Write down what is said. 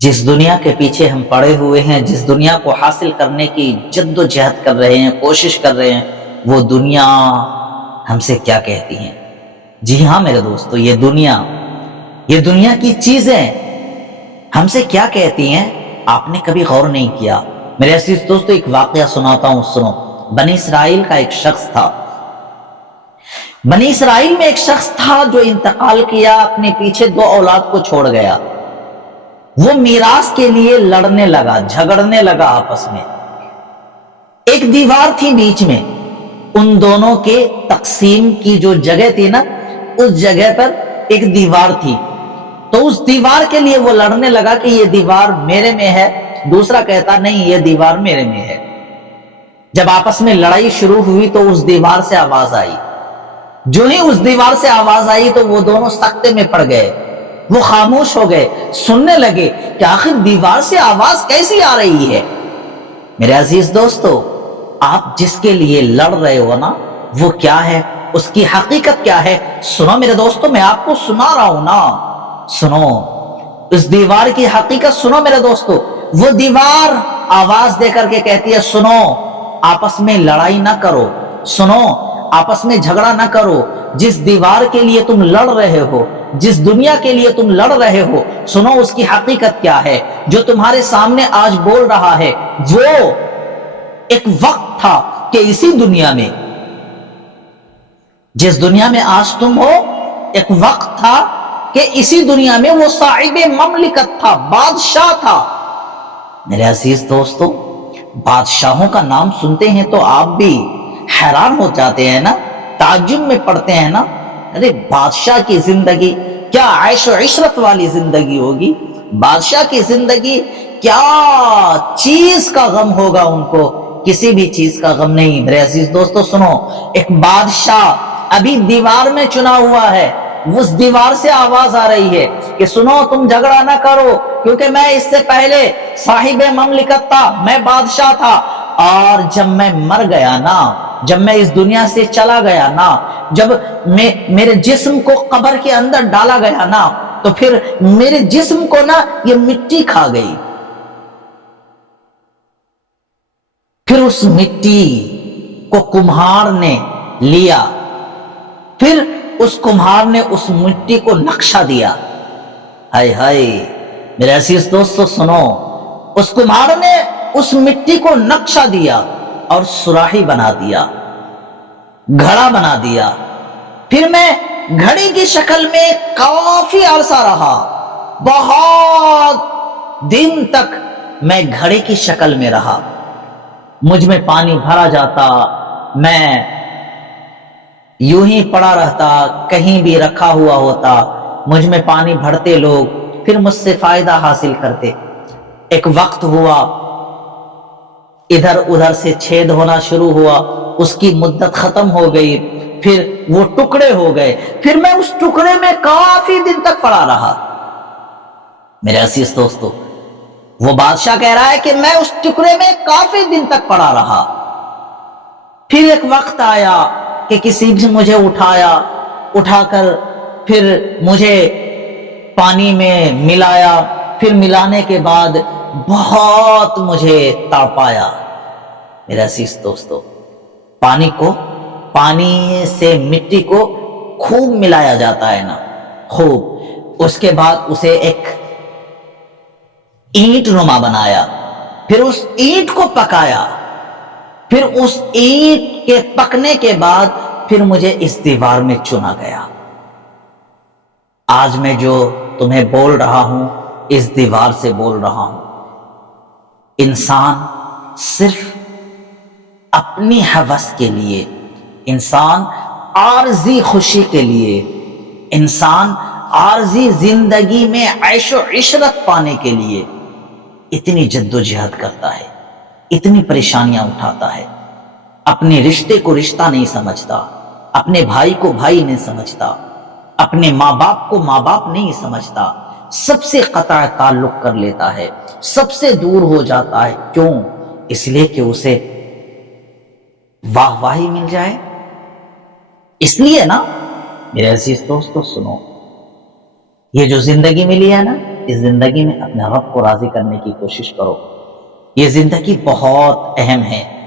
जिस दुनिया के पीछे हम पड़े हुए हैं, जिस दुनिया को हासिल करने की जद्दोजहद कर रहे हैं, कोशिश कर रहे हैं, वो दुनिया हमसे क्या कहती है? जी हाँ मेरे दोस्तों, ये दुनिया की चीजें हमसे क्या कहती हैं? आपने कभी गौर नहीं किया? मेरे अजीज दोस्तों, एक वाकया सुनाता हूं, सुनो। बनी इसराइल का एक शख्स था। बनी इसराइल में एक शख्स था जो इंतकाल किया, अपने पीछे 2 औलाद को छोड़ गया। वो मीरास के लिए लड़ने लगा, झगड़ने लगा आपस में। एक दीवार थी बीच में, उन दोनों के तकसीम की जो जगह थी ना, उस जगह पर एक दीवार थी। तो उस दीवार के लिए वो लड़ने लगा कि ये दीवार मेरे में है, दूसरा कहता नहीं ये दीवार मेरे में है। जब आपस में लड़ाई शुरू हुई तो उस दीवार से आवाज आई। जो ही उस दीवार से आवाज आई तो वो दोनों सख्ते में पड़ गए, वो खामोश हो गए, सुनने लगे कि आखिर दीवार से आवाज कैसी आ रही है। मेरे अजीज दोस्तों, आप जिसके लिए लड़ रहे हो ना, वो क्या है, उसकी हकीकत क्या है? सुनो मेरे दोस्तों, मैं आपको सुना रहा हूं ना, सुनो उस दीवार की हकीकत सुनो मेरे दोस्तों। वो दीवार आवाज देकर के कहती है, सुनो आपस में लड़ाई ना करो, सुनो आपस में झगड़ा ना करो। जिस दीवार के लिए तुम लड़ रहे हो, जिस दुनिया के लिए तुम लड़ रहे हो, सुनो उसकी हकीकत क्या है। जो तुम्हारे सामने आज बोल रहा है, वो एक वक्त था कि इसी दुनिया में, जिस दुनिया में आज तुम हो, एक वक्त था कि इसी दुनिया में वो साहिबे ममलिकत था, बादशाह था। मेरे अजीज दोस्तों, बादशाहों का नाम सुनते हैं तो आप भी हैरान हो जाते हैं ना, ताज्जुब में पड़ते हैं ना। अरे बादशाह की जिंदगी क्या ऐशो इशरत वाली जिंदगी होगी? बादशाह की जिंदगी क्या चीज का गम होगा उनको? किसी भी चीज का गम नहीं। मेरे अजीज दोस्तों सुनो, एक बादशाह अभी दीवार में चुना हुआ है, उस दीवार से आवाज आ रही है कि सुनो तुम झगड़ा ना करो, क्योंकि मैं इससे पहले साहिबे ममलिकत था, मैं बादशाह था। और जब मैं मर गया ना, जब मैं इस दुनिया से चला गया ना, जब मेरे जिस्म को कब्र के अंदर डाला गया ना, तो फिर मेरे जिस्म को ना ये मिट्टी खा गई। फिर उस मिट्टी को कुम्हार ने लिया, फिर उस कुम्हार ने उस मिट्टी को नक्शा दिया। हाय हाय मेरे अजीज दोस्तों सुनो, उस कुम्हार ने उस मिट्टी को नक्शा दिया और सुराही बना दिया, घड़ा बना दिया। फिर मैं घड़ी की शक्ल में काफी अरसा रहा, बहुत दिन तक मैं घड़ी की शक्ल में रहा। मुझ में पानी भरा जाता, मैं यूं ही पड़ा रहता, कहीं भी रखा हुआ होता, मुझ में पानी भरते लोग, फिर मुझसे फायदा हासिल करते। एक वक्त हुआ, इधर उधर से छेद होना शुरू हुआ, उसकी मुद्दत खत्म हो गई, फिर वो टुकड़े हो गए, फिर मैं उस टुकड़े में काफी दिन तक पड़ा रहा। मेरे अजीज दोस्तों, वो बादशाह कह रहा है कि मैं उस टुकड़े में काफी दिन तक पड़ा रहा। फिर एक वक्त आया कि किसी ने मुझे उठाया, उठाकर फिर मुझे पानी में मिलाया, फिर मिलाने के बाद बहुत मुझे तड़पाया। मेरे अजीज दोस्तों, पानी से मिट्टी को खूब मिलाया जाता है ना, खूब। उसके बाद उसे एक ईंट नुमा बनाया, फिर उस ईंट को पकाया, फिर उस ईंट के पकने के बाद फिर मुझे इस दीवार में चुना गया। आज मैं जो तुम्हें बोल रहा हूं, इस दीवार से बोल रहा हूं। इंसान सिर्फ अपनी हवस के लिए, इंसान आरजी खुशी के लिए, इंसान आरजी जिंदगी में ऐशो इशरत पाने के लिए इतनी जद्दोजहद करता है, इतनी परेशानियां उठाता है। अपने रिश्ते को रिश्ता नहीं समझता, अपने भाई को भाई नहीं समझता, अपने माँ बाप को माँ बाप नहीं समझता, सबसे कतआ ताल्लुक कर लेता है, सबसे दूर हो जाता है। क्यों? इसलिए कि उसे वाहवाही मिल जाए, इसलिए ना। मेरे अजीज दोस्तों सुनो, ये जो जिंदगी मिली है ना, اس زندگی میں اپنے رب کو راضی کرنے کی کوشش کرو. یہ زندگی بہت اہم ہے.